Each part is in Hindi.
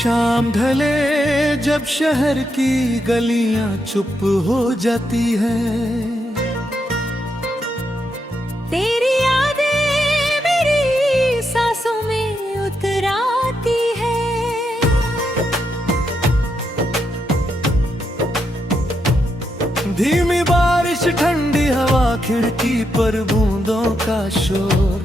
शाम ढले जब शहर की गलियां चुप हो जाती है, तेरी यादें मेरी सांसों में उतर आती है। धीमी बारिश ठंडी हवा खिड़की पर बूंदों का शोर,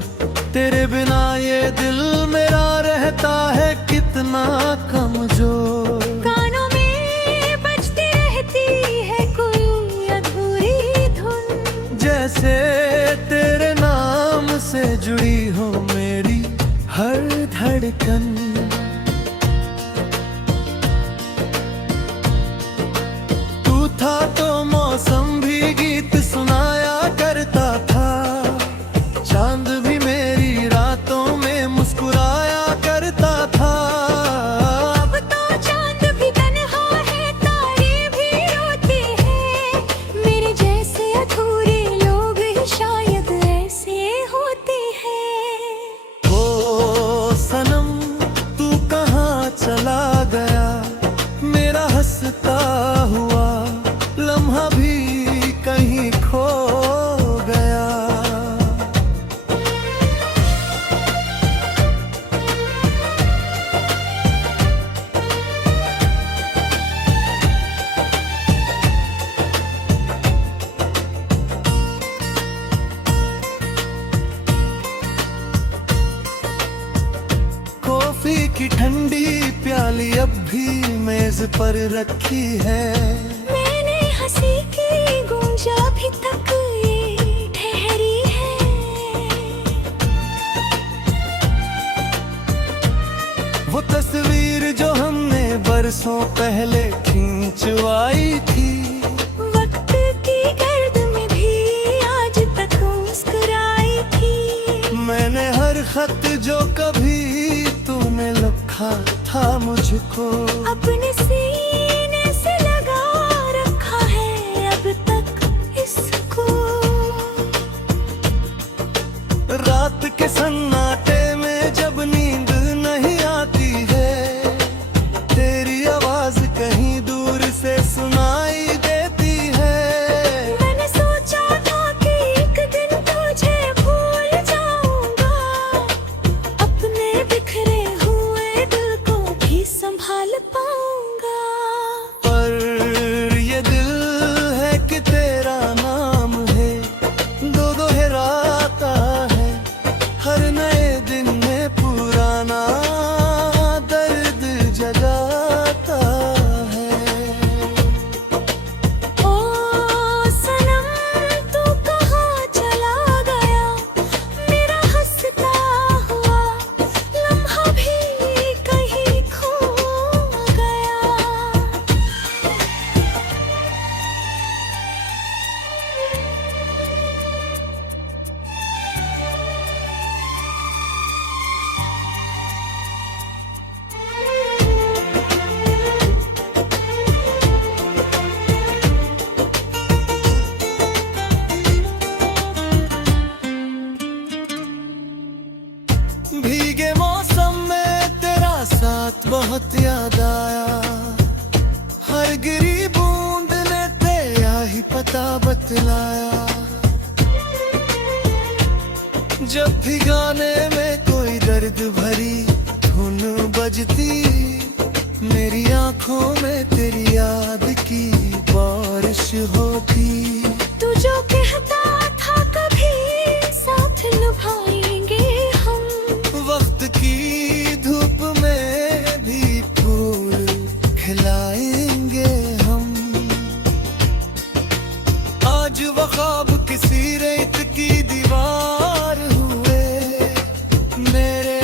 तेरे बिना ये दिल मेरा रहता है कितना कमजोर। कानों में बजती रहती है कोई अधूरी धुन, जैसे तेरे नाम से जुड़ी हो मेरी हर धड़कन। तू था तो मौसम भी गीत सुनाया करता था, चांद भी मेरी रातों में मुस्कुराया करता था। अब तो चांद भी तन्हा है, तारे भी रोते हैं, मेरे जैसे अधूरे लोग ही शायद ऐसे होते हैं। ओ सनम तू कहाँ चला गया, मेरा हंसता हुआ लम्हा भी कहीं खो गया। कॉफी की ठंडी प्याली अब भी मेज पर रखी है, मैंने हंसी की गूंज अभी तक ये ठहरी है। वो तस्वीर जो हमने बरसों पहले खिंचवाई थी, वक्त की गर्द में भी आज तक मुस्कुराई थी। मैंने हर खत जो कभी तूने लिखा था मुझको, अपने सीने से लगा रखा है अब तक इसको। रात के सन्नाटे में जब नींद नहीं आती है, तेरी आवाज कहीं दूर से सुनाई देती है। मैंने सोचा था कि एक दिन तुझे भूल जाऊंगा, अपने बिखरे हुए दिल को भी संभाल पाऊंगा। पर ये दिल है कि तेरा नाम है, दो दोहराता है हर नए दिन में पुराना दर्द जगाता है। ओ सनम तू कहाँ चला गया, मेरा हंसता हुआ लम्हा भी कहीं खो गया। भीगे मौसम में तेरा साथ बहुत याद आया, हर गिरी बूंद ने तेरा ही पता बतलाया। जब भी गाने में कोई दर्द भरी धुन बजती, मेरी आंखों में तेरी याद की बारिश होती। तू जो कहता था कभी साथ निभाएंगे हम, वक्त की धूप में भी फूल खिलाएंगे हम। आज वो ख्वाब किसी रेत की दीवार हुए, मेरे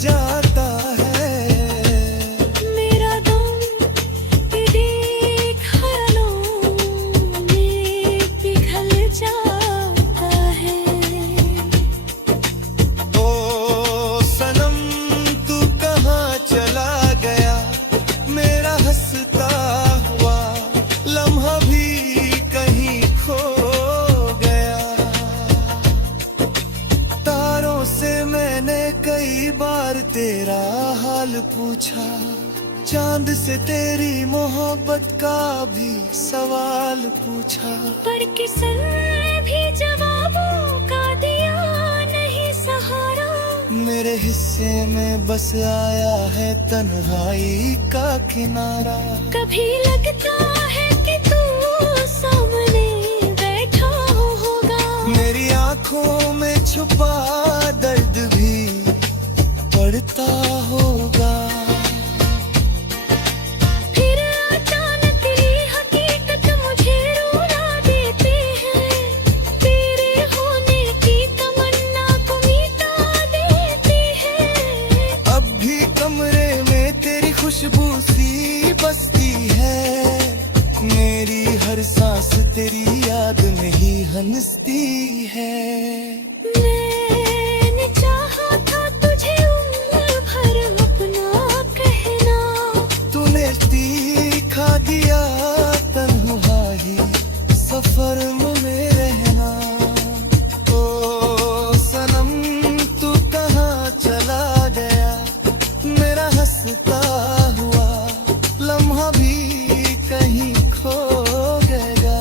जाता है। मेरा दम तेरे ख्यालों में पिघल जाता है। ओ सनम तू कहाँ चला गया, मेरा हंसता हुआ लम्हा भी कहीं खो गया। तारों से मैंने कई बार तेरा हाल पूछा, चांद से तेरी मोहब्बत का भी सवाल पूछा। पर किसने भी जवाबों का दिया नहीं सहारा। मेरे हिस्से में बस आया है तन्हाई का किनारा। कभी लगता है कि तू सामने बैठा होगा। मेरी आंखों में छुपा दर्द भी पड़ता होगा। फिर अचानक तेरी हकीकत मुझे रुला देती है। तेरे होने की तमन्ना को मिटा देती है। अब भी कमरे में तेरी खुशबू सी बसती है। मेरी हर सांस तेरी याद में ही हंसती है। मैंने चाहा था तुझे उम्र भर अपना कहना। तूने तीखा दिया तन्हाई सफर में रहना। ओ सनम तू कहाँ चला गया, मेरा हंसता हुआ लम्हा भी कहीं खो गया।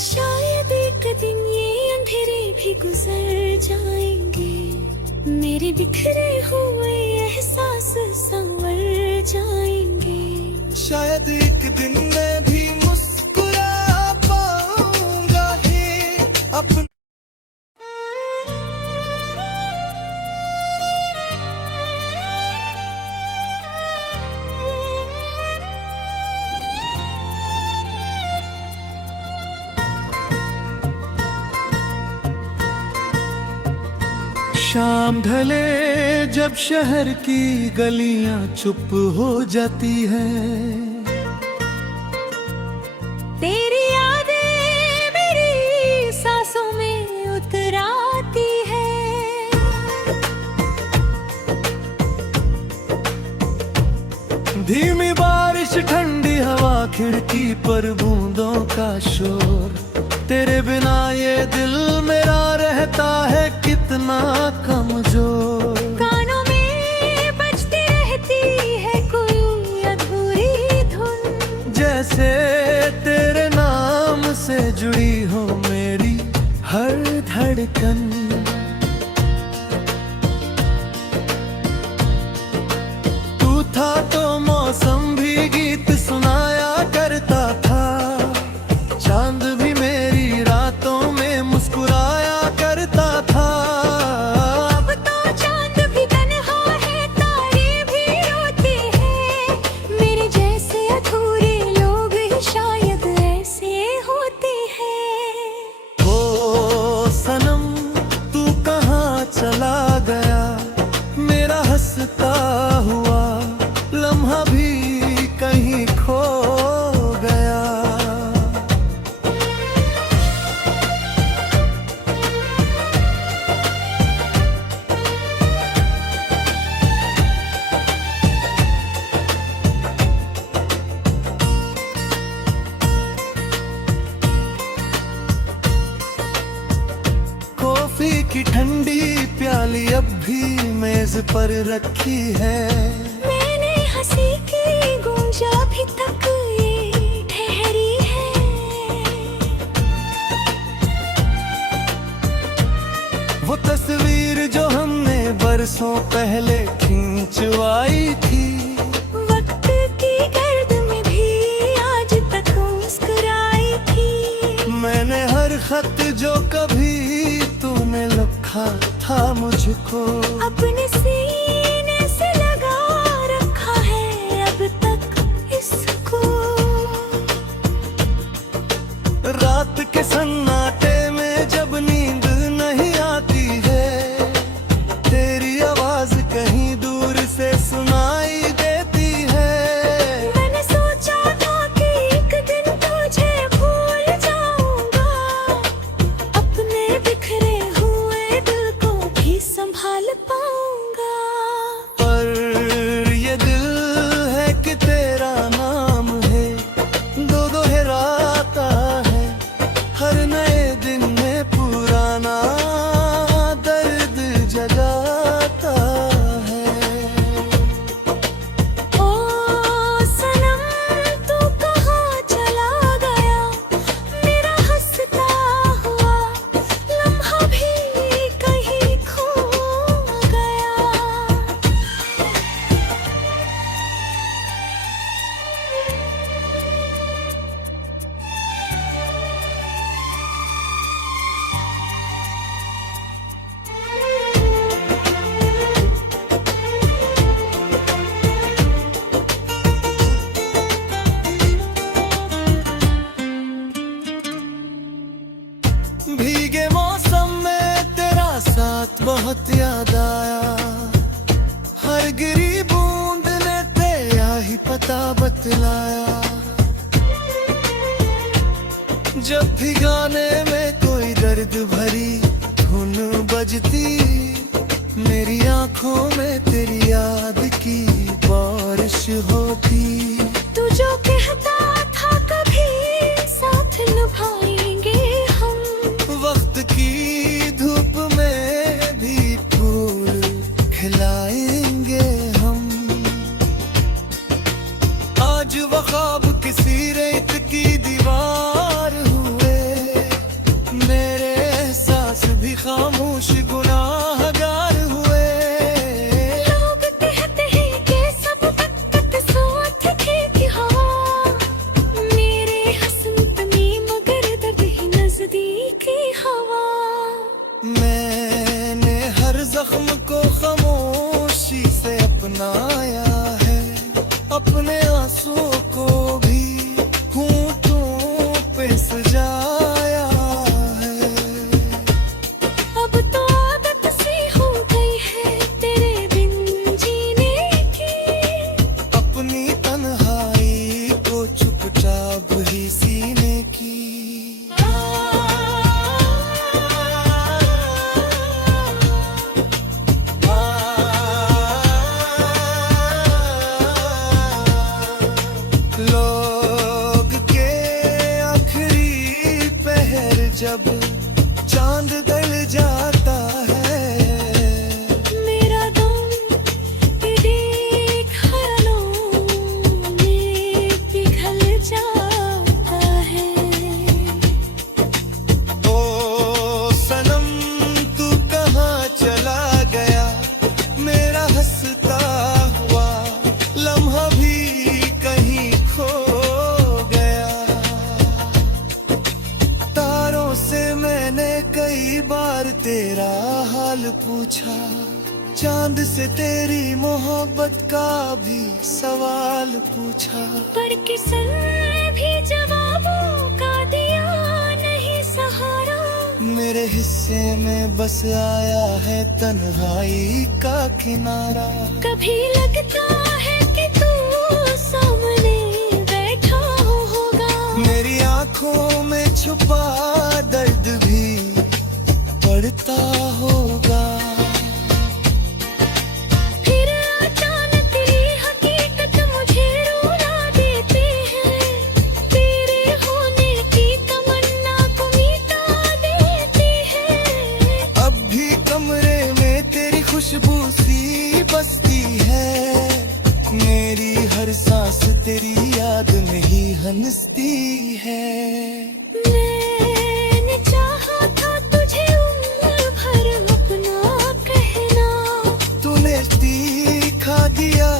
शायद एक दिन ये अंधेरे भी गुजर जाएंगे। मेरे बिखरे हुए एहसास संवर जाएंगे। शायद एक दिन मैं भी मुस्कुरा पाऊंगा ही अपने। शाम ढले जब शहर की गलियां चुप हो जाती हैं। तेरी यादें मेरी सांसों में उतर आती है। धीमी बारिश ठंडी हवा खिड़की पर बूंदों का शोर। तेरे बिना ये दिल मेरा रहता है कितना कमजोर। कानों में बजती रहती है कोई अधूरी धुन। जैसे तेरे नाम से जुड़ी हो मेरी हर धड़कन। तू था तो मौसम भी गीत सुनाया करता था। चांद भी मेरी रातों में मुस्कुराया करता था। अब तो चांद भी तन्हा है, तारे भी रोते हैं। मेरे जैसे अधूरे लोग ही शायद ऐसे होते हैं। ओ सनम तू कहाँ चला गया, मेरा हंसता हुआ लम्हा भी कहीं खो गया। कॉफी की ठंडी प्याली अब भी मेज पर रखी है। मैंने हंसी की गूंज अभी तक ये ठहरी है। वो तस्वीर जो हमने बरसों पहले खिंचवाई थी। वक्त की गर्द में भी आज तक मुस्कुराई थी। मैंने हर खत जो कभी तूने लिखा था मुझको अपने सीने से लगा रखा है अब तक इसको। रात के सन्नाटे में जब नींद बिखरे हुए दिल को भी संभाल पाऊंगा। पर ये दिल है कि तेरा नाम है, दो दोहराता है हर नए दिन में पुराना दर्द जगाता है। ओ सनम तू कहाँ चला गया, मेरा हंसता हुआ लम्हा भी कहीं खो गया। भीगे मौसम में तेरा साथ बहुत याद आया, हर गिरी बूंद ने तेरा ही पता बतलाया। जब भी गाने में कोई दर्द भरी धुन बजती, मेरी आंखों में तेरी याद की बारिश होती। तू जो कहता था कभी साथ निभाएंगे हम, वक्त की धूप में भी फूल खिलाएंगे हम। आज वो ख्वाब किसी रेत की दीवार हुए, मेरे एहसास भी खामोश गुनाहगार हुए। लोग कहते हैं कि सब वक्त साथ थे कि हवा, मेरे हसन में मगर दर्द ही नजदीकी हवा। मैंने हर जख्म को खामोशी से अपनाया है, अपने आंसुओं को भी होठों पे सजाया है। अब तो आदत सी हो गई है तेरे बिन जीने की, अपनी तन्हाई को चुपचाप ही सीने की। लोग के आखिरी पहर जब चांद ढल जाता है, मेरा दम तेरे ख्यालों में पिघल जाता है। ओ सनम तू कहाँ चला गया, मेरा हंसता हुआ लम्हा भी कहीं खो गया। तारों से मैंने कई बार तेरा हाल पूछा, चांद से तेरी मोहब्बत का भी सवाल पूछा। पर किसन ने भी जवाबों का दिया नहीं सहारा, मेरे हिस्से में बस आया है तन्हाई का किनारा। कभी लगता है कि तू सामने बैठा होगा, मेरी आंखों में छुपा दर्द भी पड़ता होगा। फिर अचानक तेरी हकीकत मुझे रुला देते हैं, तेरे होने की तमन्ना को मिटा देते हैं। अब भी कमरे में तेरी खुशबू सी बसती है, मेरी हर सांस तेरी याद में ही हंसती है। मैंने चाहा था तुझे उम्र भर अपना कहना, तूने तीखा दिया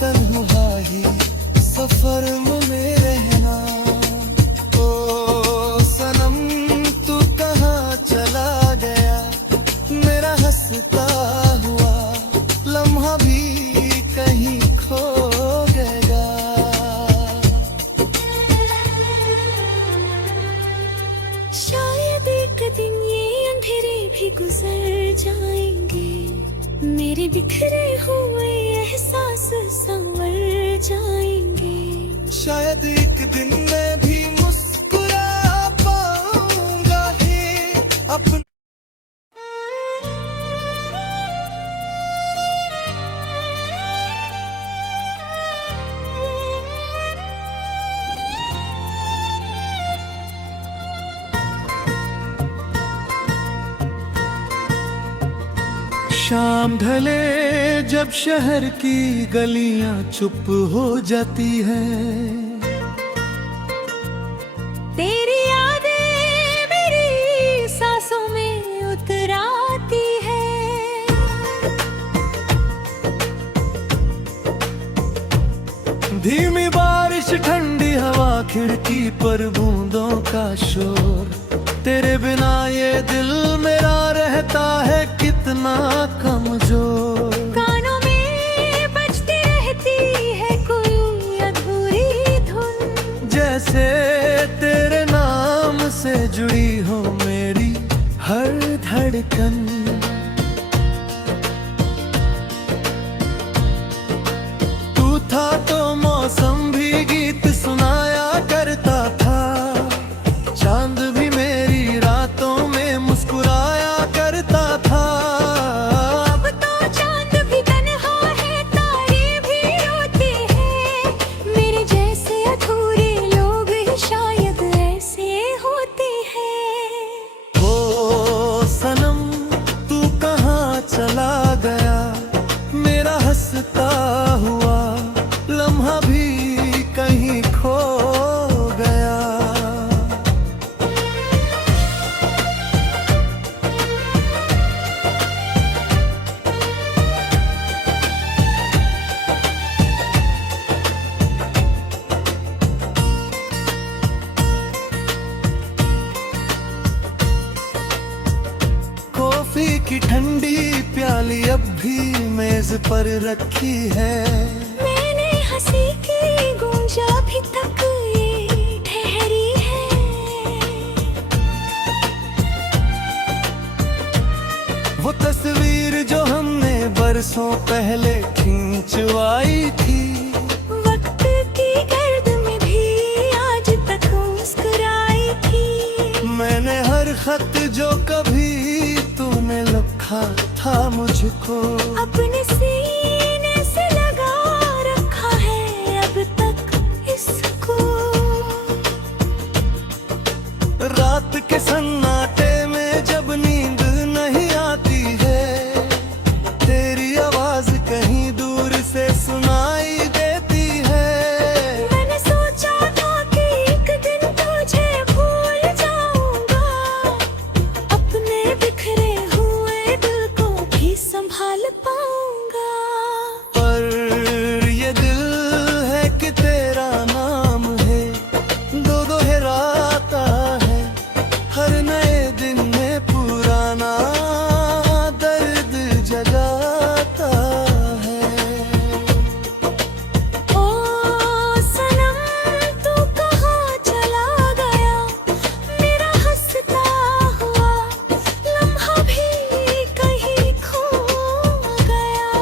तन्हाई सफर में रहना। ओ सनम तू कहाँ चला गया, मेरा हंसता हुआ लम्हा भी कहीं खो गया। शायद एक दिन ये अंधेरे भी गुजर जाएंगे, मेरे बिखरे हुए एहसास संवर जाएंगे। शायद एक दिन मैं भी मुस्कुरा पाऊंगा ही अपने शाम ढले जब शहर की गलियां चुप हो जाती हैं, तेरी यादें मेरी सांसों में उतर आती है। धीमी बारिश ठंडी हवा खिड़की पर बूंदों का शोर, तेरे बिना ये दिल मेरा रहता है कितना कमजोर। कानों में बजती रहती है कोई अधूरी धुन, जैसे तेरे नाम से जुड़ी हो मेरी हर धड़कन। तू था तो मौसम भी गीत सुनाया करता था, चांद भी मेरी रातों में मुस्कुराया करता था। अब तो चांद भी तन्हा है, तारे भी रोते हैं, मेरे जैसे अधूरे लोग ही शायद ऐसे होते हैं। ओ सनम तू कहाँ चला गया, मेरा हंसता हुआ लम्हा भी कहीं खो गया। कॉफी की ठंडी प्याली अब भी मेज पर रखी है, मैंने हंसी की गूंज अभी तक ये ठहरी है। वो तस्वीर जो हमने बरसों पहले खिंचवाई थी, वक्त की गर्द में भी आज तक मुस्कुराई थी। मैंने हर खत जो कभी तूने लिखा था मुझको, अपने सीने से लगा रखा है अब तक इसको। रात के सन्नाटे में जब नींद नहीं आती है, तेरी आवाज कहीं दूर से सुनाई देती है। मैंने सोचा था कि एक दिन तुझे भूल जाऊंगा, अपने बिखरे हुए दिल को भी संभाल पाऊंगा। पर ये दिल है कि तेरा नाम है, दो दोहराता है हर नए दिन में पुराना दर्द जगाता है। ओ सनम तू कहाँ चला गया, मेरा हंसता हुआ लम्हा भी कहीं खो गया।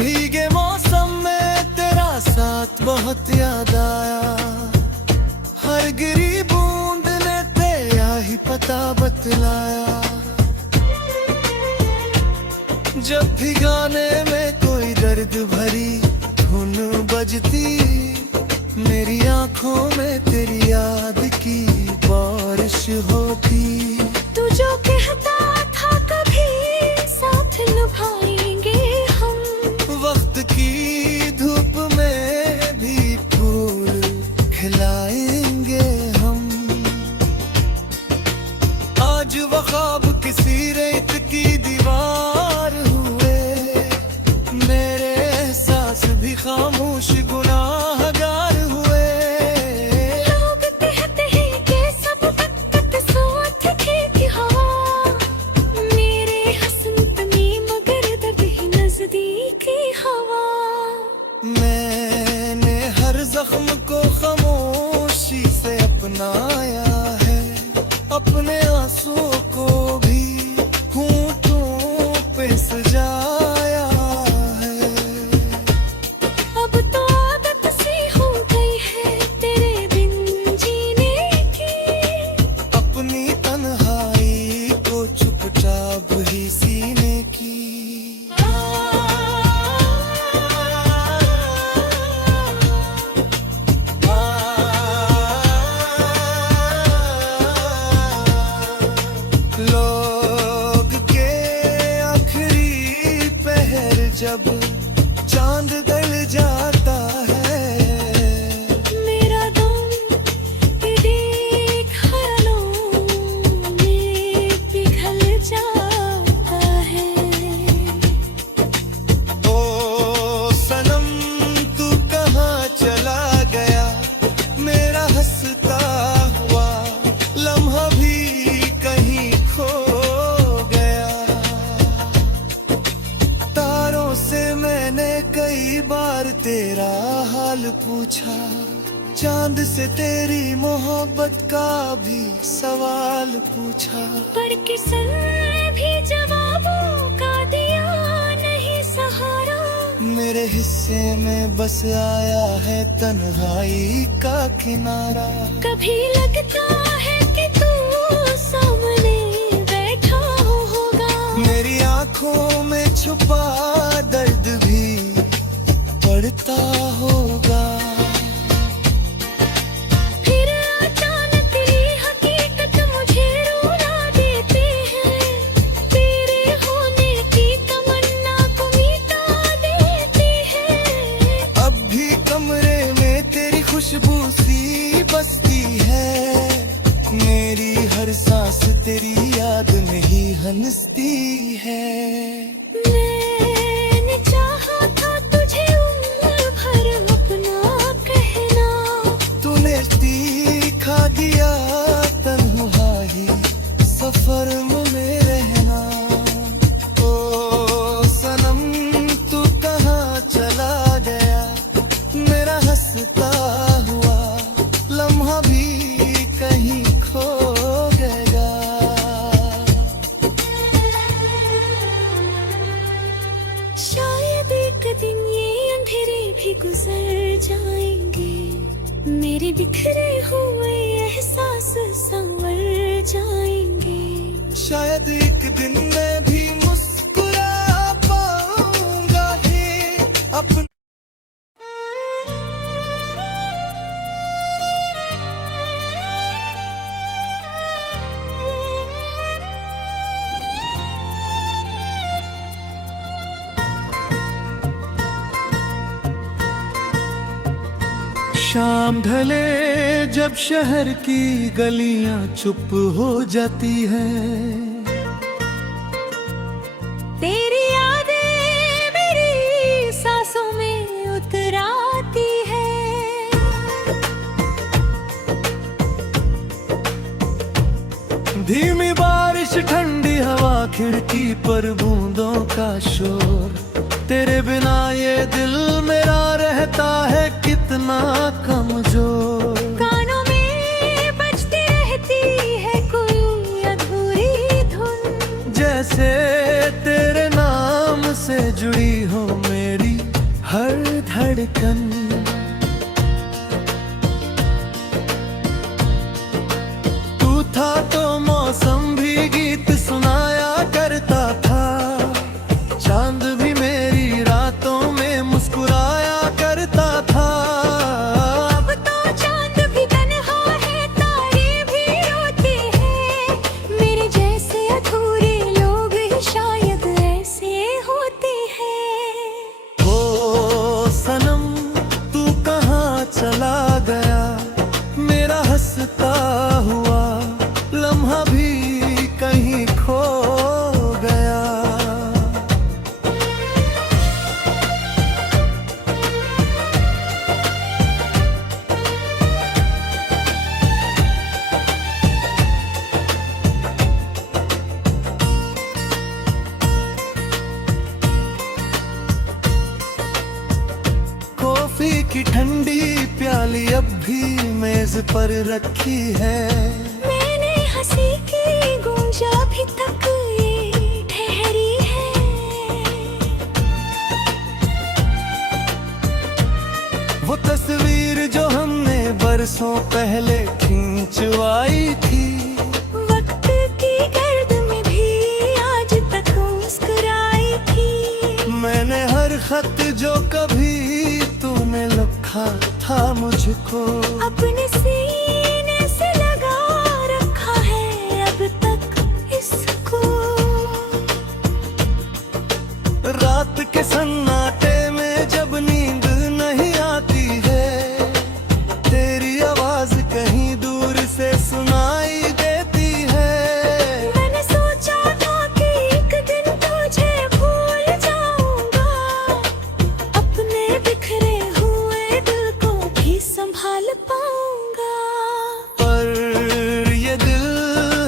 भीगे मौसम में तेरा साथ बहुत याद आया, हर गिरी बूंद ने तेरा ही पता बतलाया। जब भी गाने में कोई दर्द भरी धुन बजती, मेरी आंखों में तेरी याद की बारिश होती। तू जो कहता था कभी साथ निभाएंगे हम, वक्त की धूप में भी फूल खिलाएंगे हम। आज वो ख्वाब किसी रेत की दीवार हुए, मेरे बार तेरा हाल पूछा, चांद से तेरी मोहब्बत का भी सवाल पूछा। पढ़ के सर भी जवाबों का दिया नहीं सहारा। मेरे हिस्से में बस आया है तन्हाई का किनारा। कभी लगता है कि तू सामने बैठा होगा। मेरी आंखों में छुपा दर्द भी पड़ता होगा। फिर अचानक तेरी हकीकत मुझे रुला देते हैं। तेरे होने की तमन्ना को मिटा देते हैं। अब भी कमरे में तेरी खुशबू सी बसती है। मेरी हर सांस तेरी याद में ही हंसती है। मैंने चाहा था तुझे उम्र भर अपना कहना। तूने तीखा दिया तन्हाई सफर में रहना। ओ सनम तू कहाँ चला गया, मेरा हंसता हुआ लम्हा भी कहीं खो गया। शायद एक दिन ये अंधेरे भी गुजर जाएंगे। मेरे बिखरे हुए एहसास संवर जाएंगे। शायद एक दिन मैं भी मुस्कुरा पाऊंगा ही अपने। शाम ढले जब शहर की गलियां चुप हो जाती हैं। तेरी यादें मेरी सांसों में उतर आती है। धीमी बारिश ठंडी हवा खिड़की पर बूंदों का शोर। तेरे बिना ये दिल मेरा रहता है कितना कमजोर। कानों में बजती रहती है कोई अधूरी धुन। जैसे तेरे नाम से जुड़ी हो मेरी हर धड़कन। तू था तो मौसम भी गीत सुनाया करता था। चांद भी मेरी रातों में मुस्कुराया करता था। अब तो चांद भी तन्हा है, तारे भी रोते हैं। मेरे जैसे अधूरे लोग ही शायद ऐसे होते हैं। ओ सनम तू कहाँ चला गया, मेरा हंसता हुआ लम्हा भी कहीं खो गया। कॉफी की ठंडी प्याली अब भी मेज पर रखी है। मैंने हंसी की गूंज अभी तक ये ठहरी है। वो तस्वीर जो हमने बरसों पहले खिंचवाई थी। वक्त की गर्द में भी आज तक मुस्कुराई थी। मैंने हर खत जो कभी तूने लिखा था मुझको अपने सीने से लगा रखा है अब तक इसको। रात के सन्नाटे में जब नींद नहीं आती है, तेरी आवाज कहीं दूर से सुनाई देती है। मैंने सोचा था कि एक दिन तुझे भूल जाऊंगा। अपने बिखरे हुए दिल को भी संभाल पाऊंगा। पर ये दिल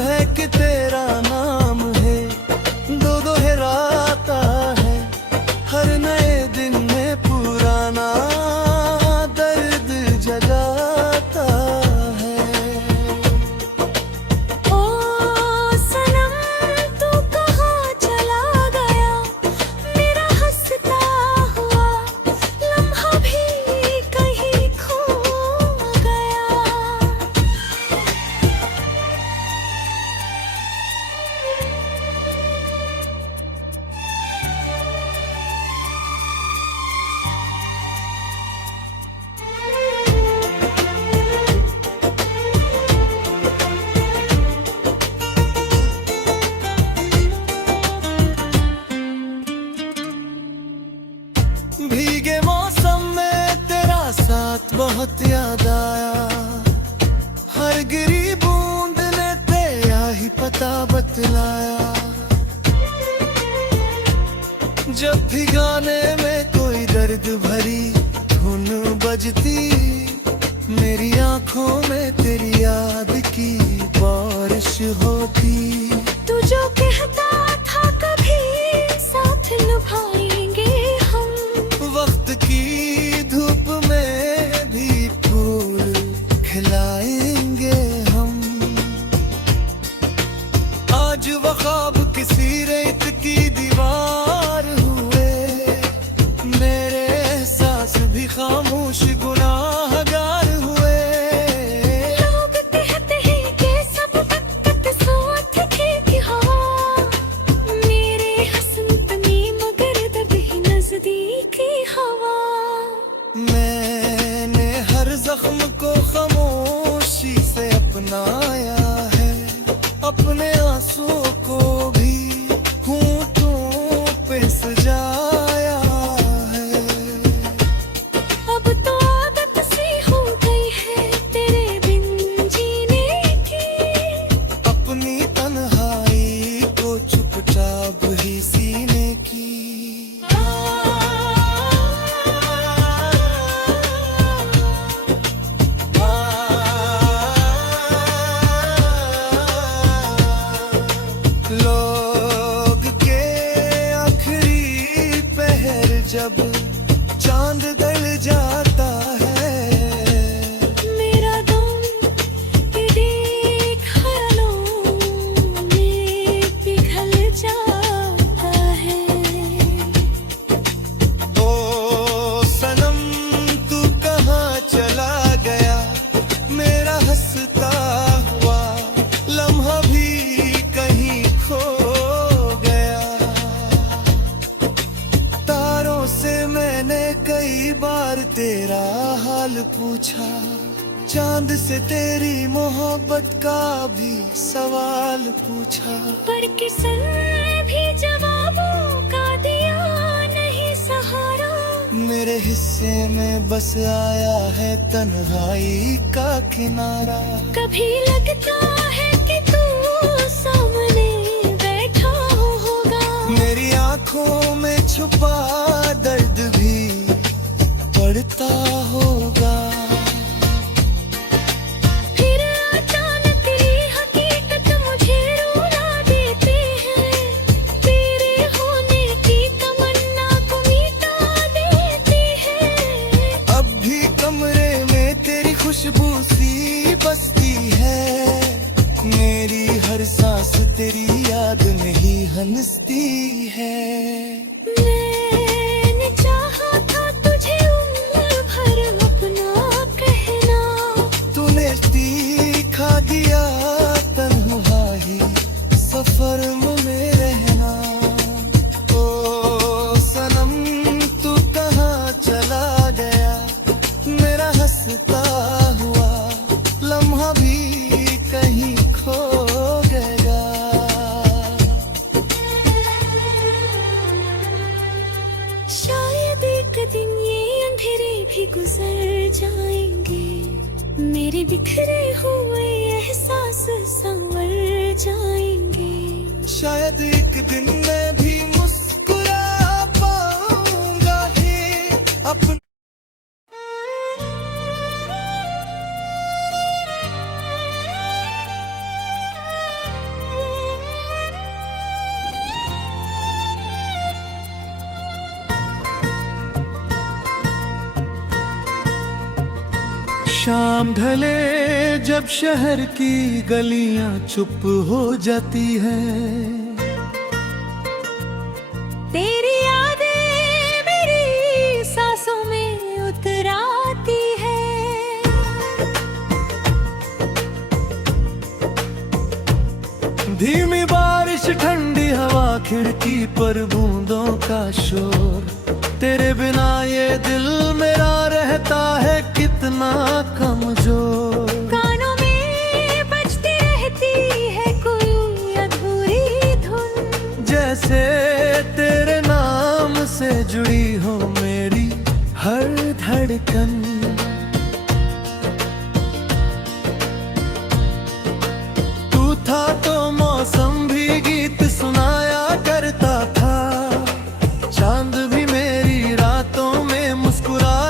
है कि तेरा नाम है, दो दोहराता है हर नए दिन में पूरा। साथ बहुत याद आया, हर गिरी बूंद ने तेरा ही पता बतलाया। जब भी गाने में कोई दर्द भरी धुन बजती, मेरी आंखों में तेरी याद की बारिश होती। तू जो कहता था कभी साथ निभाएंगे हम, वक्त की धूप में भी फूल खिलाएंगे हम। आज वो ख्वाब किसी रेत की दीवार हुए, मेरे एहसास भी खामोश गुनाहगार हुए। लोग कहते हैं कि सब वक्त साथ थे कि हवा, मेरे हसन में मगर दर्द ही नजदीकी हवा। मैंने हर जख्म को खामोशी से अपनाया है, अपने आंसुओं को भी होठों पे सजाया है। अब तो आदत सी हो गई है तेरे बिन जीने की, अपनी तन्हाई को चुपचाप ही सीने की। लोग के आखिरी पहर जब चांद ढल जाता है, मेरा दम तेरे ख्यालों में पिघल जाता है। ओ सनम तू कहाँ चला गया, मेरा हंसता हुआ लम्हा भी कहीं खो गया। तारों से मैंने कई बार तेरा हाल पूछा, चांद से तेरी मोहब्बत का भी सवाल पूछा। पर किसन भी जवाबों का दिया नहीं सहारा, मेरे हिस्से में बस आया है तन्हाई का किनारा। कभी लगता है कि तू सामने बैठा होगा, मेरी आंखों में छुपा दर्द भी पड़ता होगा। फिर अचानक तेरी हकीकत मुझे रुला देते हैं, तेरे होने की तमन्ना को मिटा देते हैं। अब भी कमरे में तेरी खुशबू सी बसती है, मेरी हर सांस तेरी याद में ही हंसती है। मैंने चाहा था तुझे उम्र भर अपना कहना, तूने तीखा दिया तन्हाई सफर में रहना। ओ सनम तू कहाँ चला गया, मेरा हंसता हुआ लम्हा भी कहीं खो गया। शायद एक दिन ये अंधेरे भी गुजर जाएंगे, मेरे बिखरे हुए एहसास संवर जाएंगे। शायद एक दिन मैं भी मुस्कुरा पाऊंगा ही अपने। शाम ढले जब शहर की गलियां चुप हो जाती है, तेरी यादें मेरी सांसों में उतर आती है। धीमी बारिश ठंडी हवा खिड़की पर बूंदों का शोर, तेरे बिना ये दिल मेरा रहता है कितना कमजोर। कानों में बजती रहती है कोई अधूरी धुन, जैसे तेरे नाम से जुड़ी हो मेरी हर धड़कन। मुस्कुरा